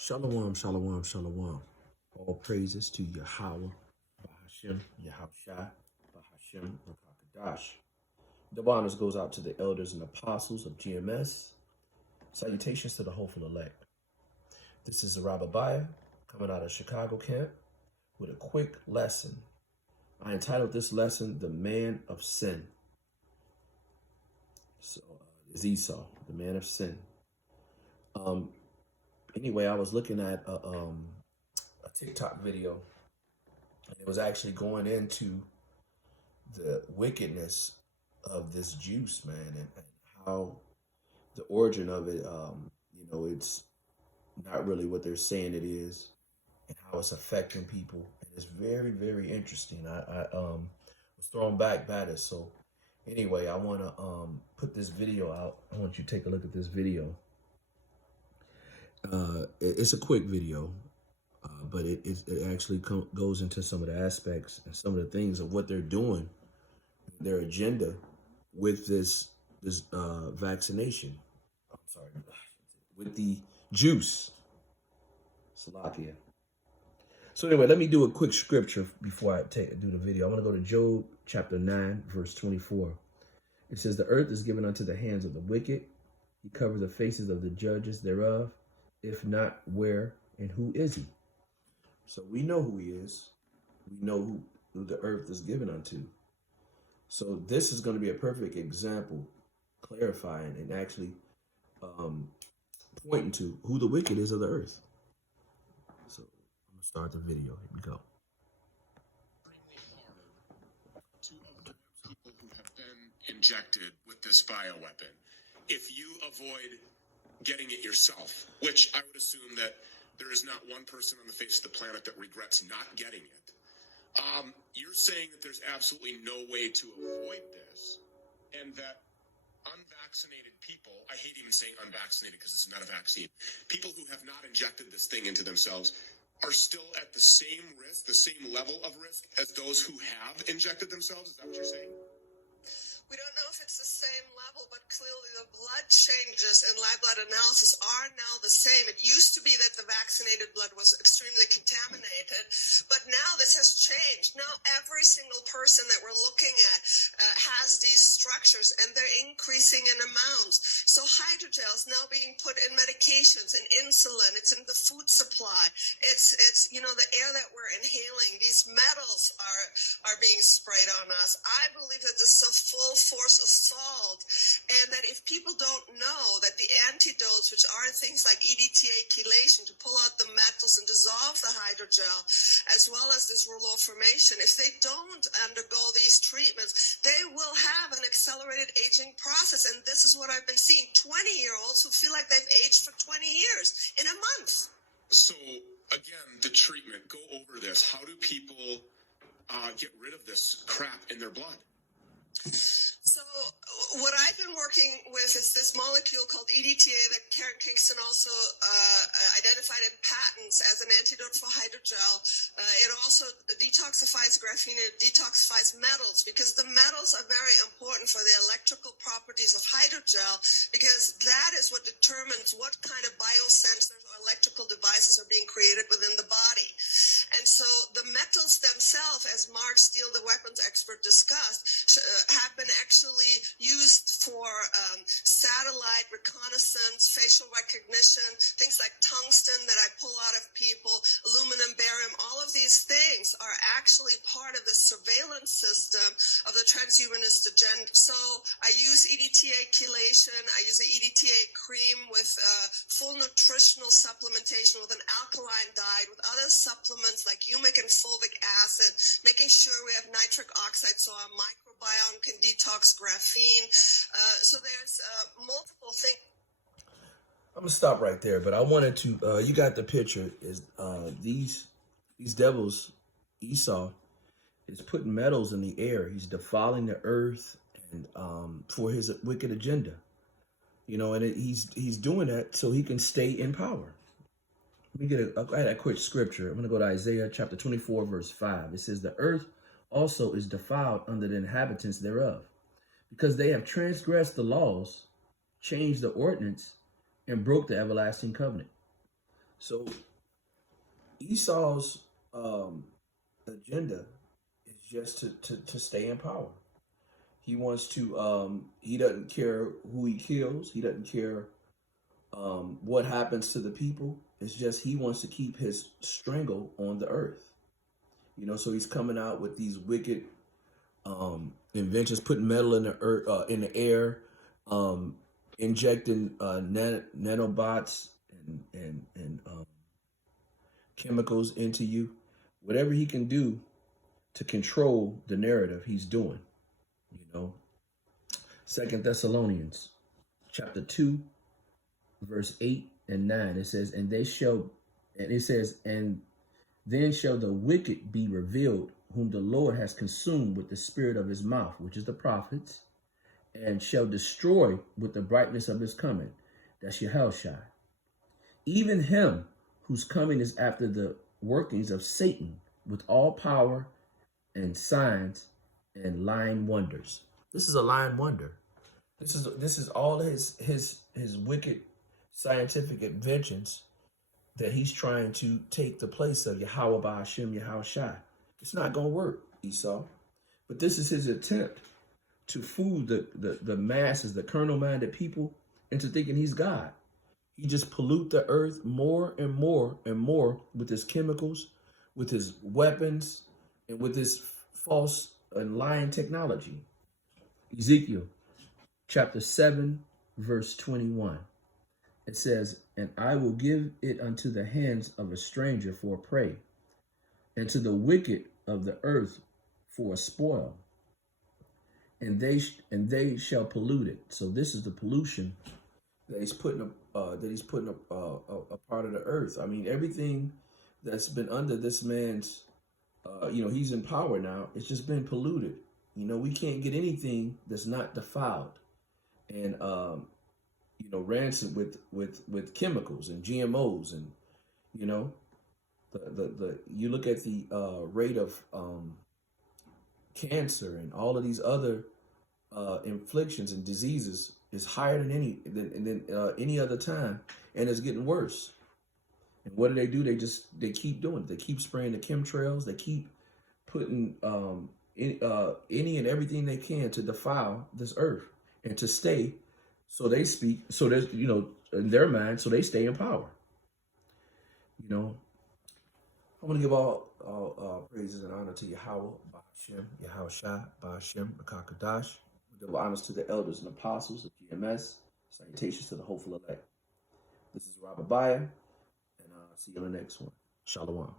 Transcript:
Shalom, shalom, shalom. All praises to Yahweh, Bahashem, Yahushai, Bahashem, Rakakadash. The honors goes out to the elders and apostles of GMS. Salutations to the hopeful elect. This is Arabiah coming out of Chicago camp with a quick lesson. I entitled this lesson, The Man of Sin. So it's Esau, the man of sin. Anyway, I was looking at a TikTok video, and it was actually going into the wickedness of this juice, man, and how the origin of it, it's not really what they're saying it is, and how it's affecting people. And it's very, very interesting. I was thrown back by this. So anyway, I want to put this video out. I want you to take a look at this video. It's a quick video, but it actually goes into some of the aspects and some of the things of what they're doing, their agenda with this vaccination. I'm sorry, with the juice. Salakia. So anyway, let me do a quick scripture before I do the video. I'm going to go to Job chapter 9, verse 24. It says, "The earth is given unto the hands of the wicked. He covers the faces of the judges thereof. If not, where and who is he?" So we know who he is. We know who the earth is given unto. So this is going to be a perfect example, clarifying and actually pointing to who the wicked is of the earth. So I'm going to start the video. Here we go. To avoid people who have been injected with this bioweapon, if you avoid getting it yourself, which I would assume that there is not one person on the face of the planet that regrets not getting it. You're saying that there's absolutely no way to avoid this, and that unvaccinated people, I hate even saying unvaccinated because this is not a vaccine, people who have not injected this thing into themselves are still at the same risk, the same level of risk as those who have injected themselves? Is that what you're saying? We don't know if it's the same level, but clearly the blood changes and live blood analysis are now the same. It used to be that the vaccinated blood was extremely contaminated, but now this has changed. Now every single person that we're looking at has these structures, and they're increasing in amounts. So hydrogel is now being put in medications, in insulin. It's in the food supply. It's the air that we're inhaling. These metals are being sprayed on us. I believe that this is a full force assault, and that if people don't know that the antidotes, which are things like EDTA chelation to pull out the metals and dissolve the hydrogel, as well as this rouleau formation, if they don't undergo these treatments, they will have an accelerated aging process. And this is what I've been seeing: 20-year-olds who feel like they've aged for 20 years in a month. So again, the treatment, go over this. How do people get rid of this crap in their blood? So what I've been working with is this molecule called EDTA that Karen Kingston also identified in patents as an antidote for hydrogel. It also detoxifies graphene, it detoxifies metals, because the metals are very important for the electrical properties of hydrogel, because that is what determines what kind of biosensors or electrical devices are being created within the body. And so the metals themselves, as Mark Steele, the weapons expert, discussed, have been actually used for satellite reconnaissance, facial recognition, things like tungsten that I pull out of people, aluminum, barium. All of these things are actually part of the surveillance system of the transhumanist agenda. So I use EDTA chelation. I use the EDTA cream with full nutritional supplementation with an alkaline diet, with other supplements like humic and fulvic acid, making sure we have nitric oxide so our microbiome can detox graphene. So there's multiple things. I'm gonna stop right there, but I wanted to. You got the picture. Is these devils, Esau, is putting metals in the air. He's defiling the earth and for his wicked agenda. And he's doing that so he can stay in power. Let me get a quick scripture. I'm gonna go to Isaiah chapter 24, verse 5. It says, "The earth also is defiled under the inhabitants thereof, because they have transgressed the laws, changed the ordinance, and broke the everlasting covenant." So Esau's agenda is just to stay in power. He wants to. He doesn't care who he kills. He doesn't care what happens to the people. It's just he wants to keep his strangle on the earth. So he's coming out with these wicked inventions, putting metal in the earth, in the air, injecting nanobots and chemicals into you. Whatever he can do to control the narrative, he's doing. You know, Second Thessalonians chapter 2, verse 8 and 9. It says, and then shall the wicked be revealed, whom the Lord has consumed with the spirit of his mouth, which is the prophets, and shall destroy with the brightness of his coming. That's Yahushua. Even him whose coming is after the workings of Satan, with all power and signs and lying wonders. This is a lying wonder. This is all his wicked scientific inventions that he's trying to take the place of Yahweh Ba'ashem Yahushua. It's not going to work, Esau. But this is his attempt to fool the masses, the carnal-minded people, into thinking he's God. He just pollute the earth more and more and more with his chemicals, with his weapons, and with his false and lying technology. Ezekiel chapter 7, verse 21. It says, and I will give it unto the hands of a stranger for a prey, and to the wicked of the earth for a spoil, and they shall pollute it. So this is the pollution that he's putting a part of the earth. I mean, everything that's been under this man's, he's in power now. It's just been polluted. We can't get anything that's not defiled and rancid with chemicals and GMOs, and the you look at the rate of cancer and all of these other inflictions and diseases is higher than any other time, and it's getting worse. And what do? They keep doing it. They keep spraying the chemtrails. They keep putting any and everything they can to defile this earth and to stay. So they speak. So there's in their mind. So they stay in power. I want to give all praises and honor to Yahweh, Ba'ashem, Yahushua, Ba'ashem, Bakakadash. Give honors to the elders and apostles of GMS. Salutations to the hopeful elect. This is Robert Baya, and I'll see you on the next one. Shalom.